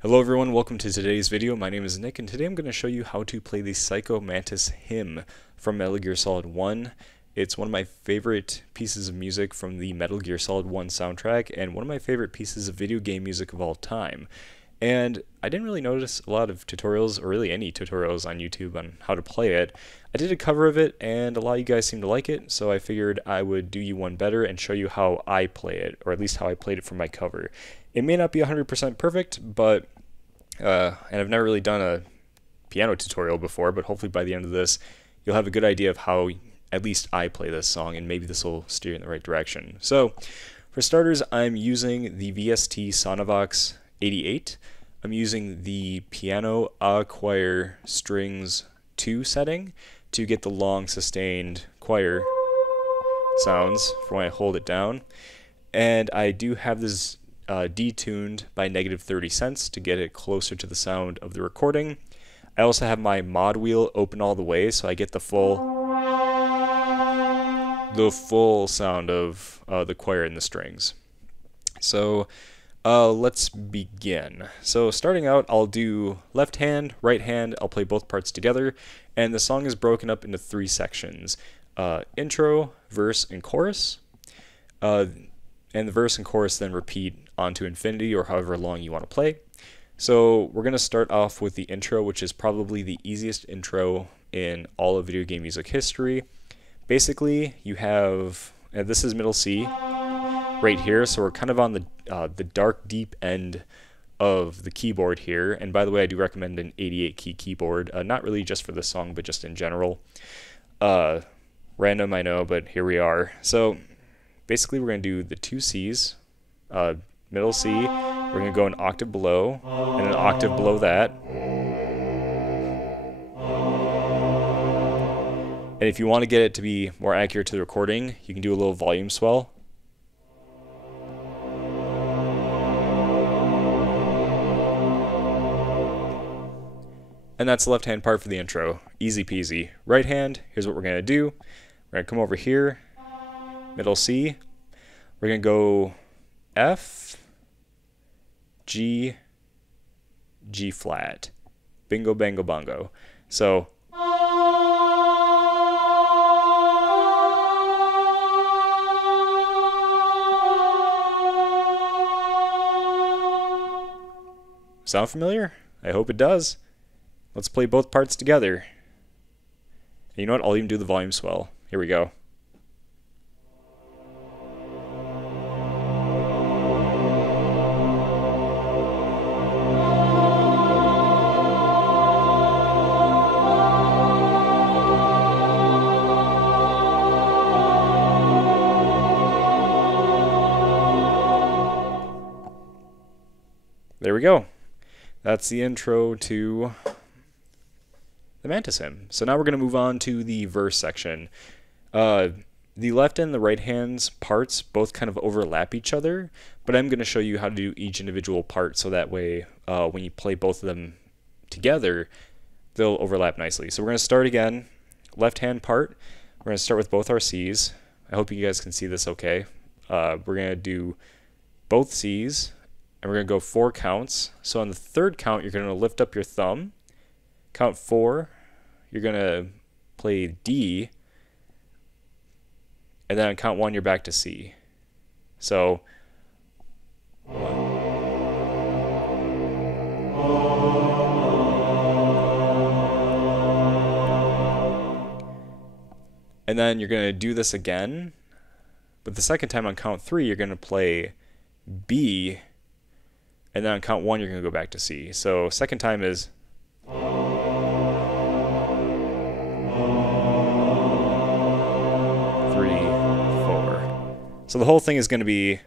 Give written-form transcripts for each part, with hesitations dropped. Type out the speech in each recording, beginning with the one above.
Hello everyone, welcome to today's video. My name is Nick and today I'm going to show you how to play the Psycho Mantis hymn from Metal Gear Solid 1. It's one of my favorite pieces of music from the Metal Gear Solid 1 soundtrack and one of my favorite pieces of video game music of all time. And I didn't really notice a lot of tutorials, or really any tutorials on YouTube on how to play it. I did a cover of it and a lot of you guys seem to like it, so I figured I would do you one better and show you how I play it, or at least how I played it from my cover. It may not be 100% perfect, but and I've never really done a piano tutorial before, but hopefully by the end of this, you'll have a good idea of how at least I play this song, and maybe this will steer you in the right direction. So, for starters, I'm using the VST Sonavox 88. I'm using the piano a choir strings 2 setting to get the long sustained choir sounds for when I hold it down. And I do have this detuned by -30 cents to get it closer to the sound of the recording. I also have my mod wheel open all the way so I get the full sound of the choir and the strings. So let's begin. So starting out, I'll do left hand, right hand, I'll play both parts together, and the song is broken up into 3 sections. Intro, verse, and chorus. And the verse and chorus then repeat on to infinity or however long you want to play. So we're going to start off with the intro, which is probably the easiest intro in all of video game music history. Basically, you have, this is middle C right here, so we're kind of on the dark, deep end of the keyboard here. And by the way, I do recommend an 88-key keyboard, not really just for this song, but just in general. Random, I know, but here we are. So basically, we're going to do the 2 C's, middle C, we're going to go an octave below, and an octave below that. And if you want to get it to be more accurate to the recording, you can do a little volume swell. And that's the left-hand part for the intro. Easy peasy. Right hand, here's what we're going to do. We're going to come over here, middle C. We're going to go F, G, G flat. Bingo, bango, bongo. So, sound familiar? I hope it does. Let's play both parts together. And you know what? I'll even do the volume swell. Here we go. There we go. That's the intro to the Mantis hymn. So now we're going to move on to the verse section. The left and the right hand's parts both kind of overlap each other, but I'm going to show you how to do each individual part so that way when you play both of them together, they'll overlap nicely. So we're going to start again. Left hand part, we're going to start with both our C's. I hope you guys can see this okay. We're going to do both C's, and we're going to go 4 counts. So on the 3rd count, you're going to lift up your thumb. Count 4, you're going to play D. And then on count 1, you're back to C. So, 1. And then you're going to do this again. But the second time on count 3, you're going to play B. And then on count 1, you're going to go back to C. So second time is 3, 4. So the whole thing is going to be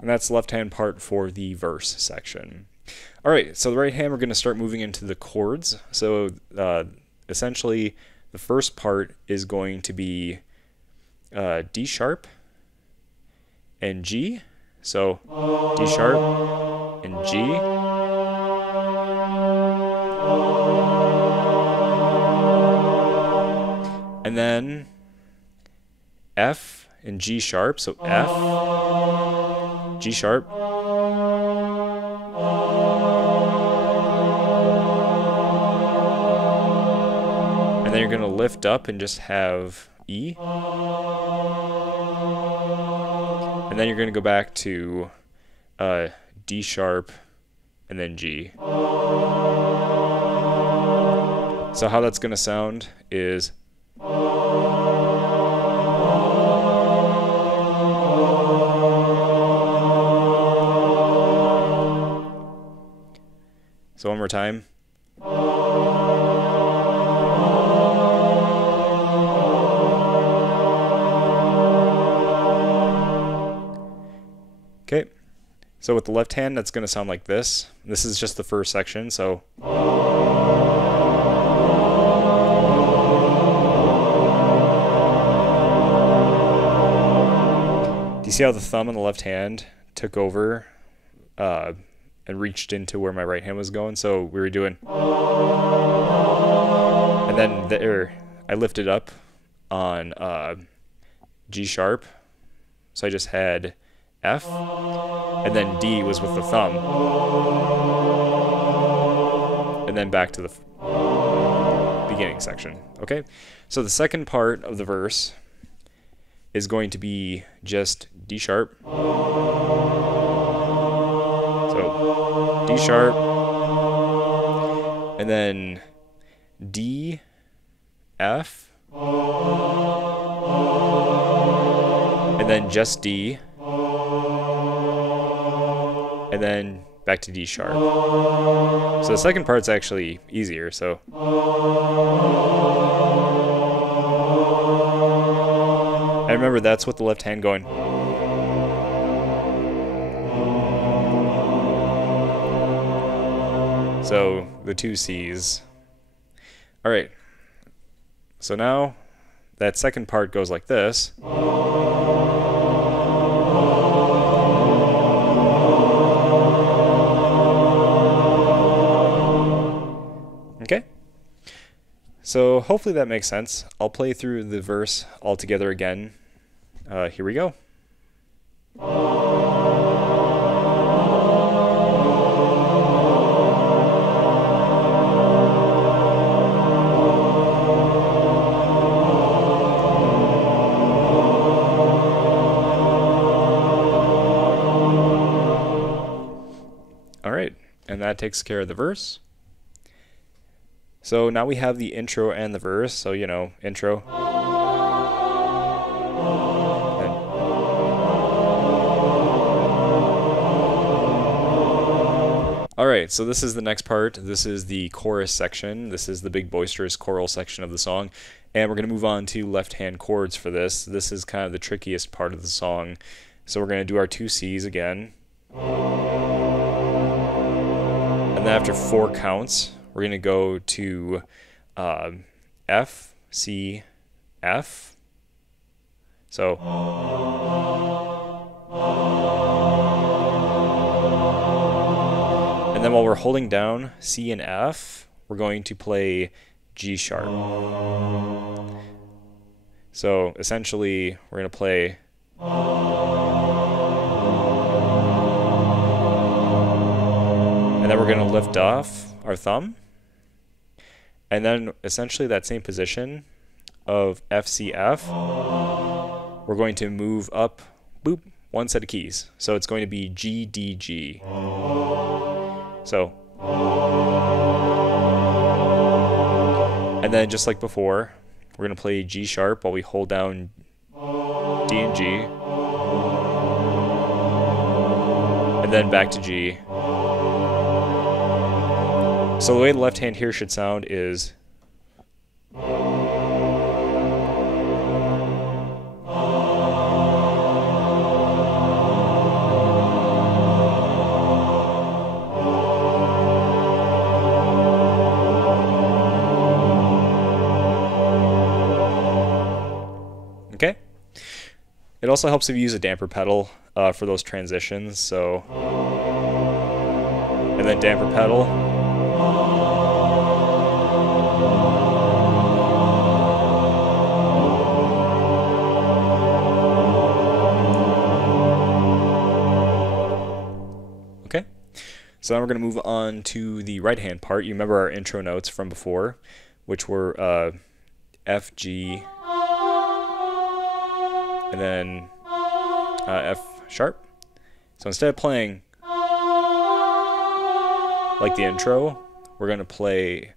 and that's the left-hand part for the verse section. Alright, so the right hand, we're going to start moving into the chords. So essentially, the first part is going to be D sharp and G. So D sharp and G, and then F and G sharp. So F, G sharp, and then you're going to lift up and just have E. And then you're going to go back to D sharp and then G. So how that's going to sound is so one more time. Okay, so with the left hand, that's going to sound like this. This is just the first section, so. Do you see how the thumb on the left hand took over and reached into where my right hand was going? So we were doing. And then there, I lifted up on G sharp. So I just had F, and then D was with the thumb, and then back to the beginning section. Okay, so the second part of the verse is going to be just D sharp. So D sharp, and then D, F, and then just D, and then back to D sharp. So the second part's actually easier, so. And remember, that's with the left hand going. So the two C's. All right. So now that second part goes like this. Okay, so hopefully that makes sense. I'll play through the verse all together again. Here we go. All right, and that takes care of the verse. So now we have the intro and the verse, so you know, intro. Alright, so this is the next part. This is the chorus section. This is the big boisterous choral section of the song. And we're going to move on to left-hand chords for this. This is kind of the trickiest part of the song. So we're going to do our two C's again. And then after 4 counts, we're going to go to F, C, F. So. And then while we're holding down C and F, we're going to play G sharp. So essentially, we're going to play. And then we're going to lift off our thumb. And then essentially that same position of F, C, F, we're going to move up, boop, 1 set of keys. So it's going to be G, D, G. So. And then just like before, we're going to play G sharp while we hold down D and G. And then back to G. So the way the left hand here should sound is. Okay. It also helps if you use a damper pedal for those transitions. So, and then damper pedal. So now we're going to move on to the right hand part. You remember our intro notes from before, which were F, G, and then F sharp. So instead of playing like the intro, we're going to play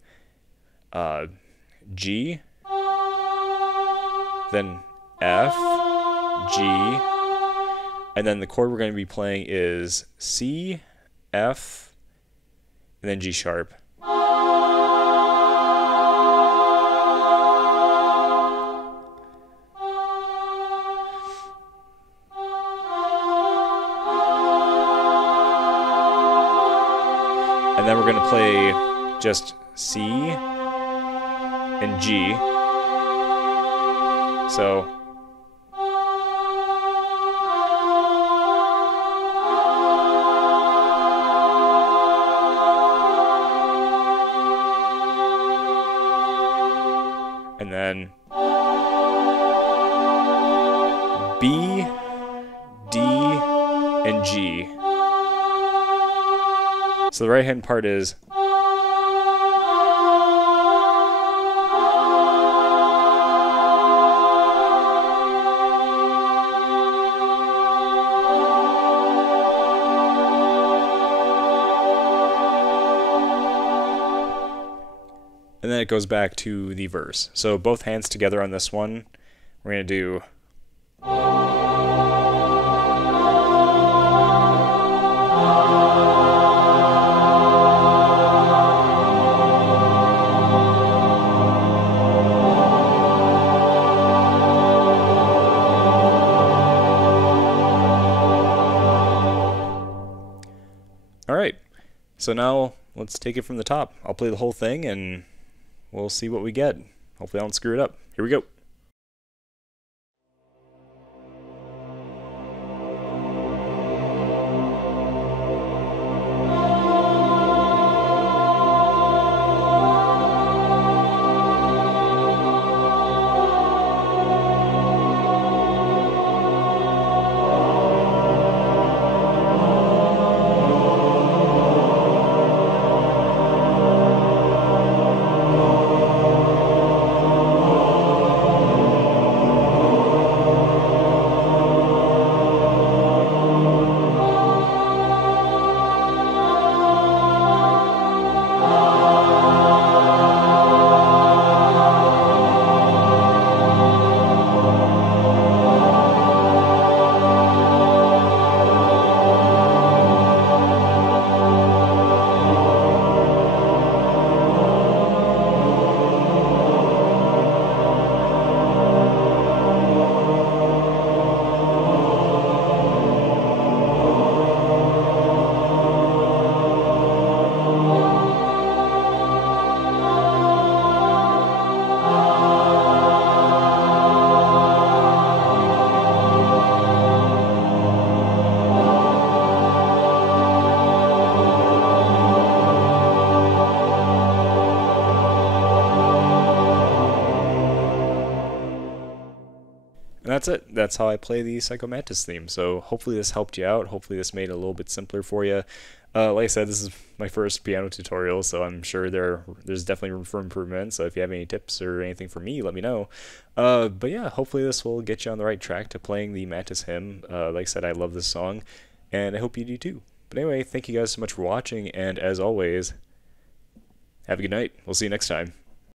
G, then F, G, and then the chord we're going to be playing is C, F, and then G sharp. And then we're going to play just C and G. So and then B, D, and G. So the right hand part is and then it goes back to the verse. So both hands together on this one. We're going to do Alright, so now let's take it from the top. I'll play the whole thing and we'll see what we get. Hopefully I don't screw it up. Here we go. And that's it. That's how I play the Psycho Mantis theme. So hopefully this helped you out. Hopefully this made it a little bit simpler for you. Like I said, this is my first piano tutorial, so I'm sure there's definitely room for improvement. So if you have any tips or anything for me, let me know. But yeah, hopefully this will get you on the right track to playing the Mantis hymn. Like I said, I love this song, and I hope you do too. But anyway, thank you guys so much for watching, and as always, have a good night. We'll see you next time.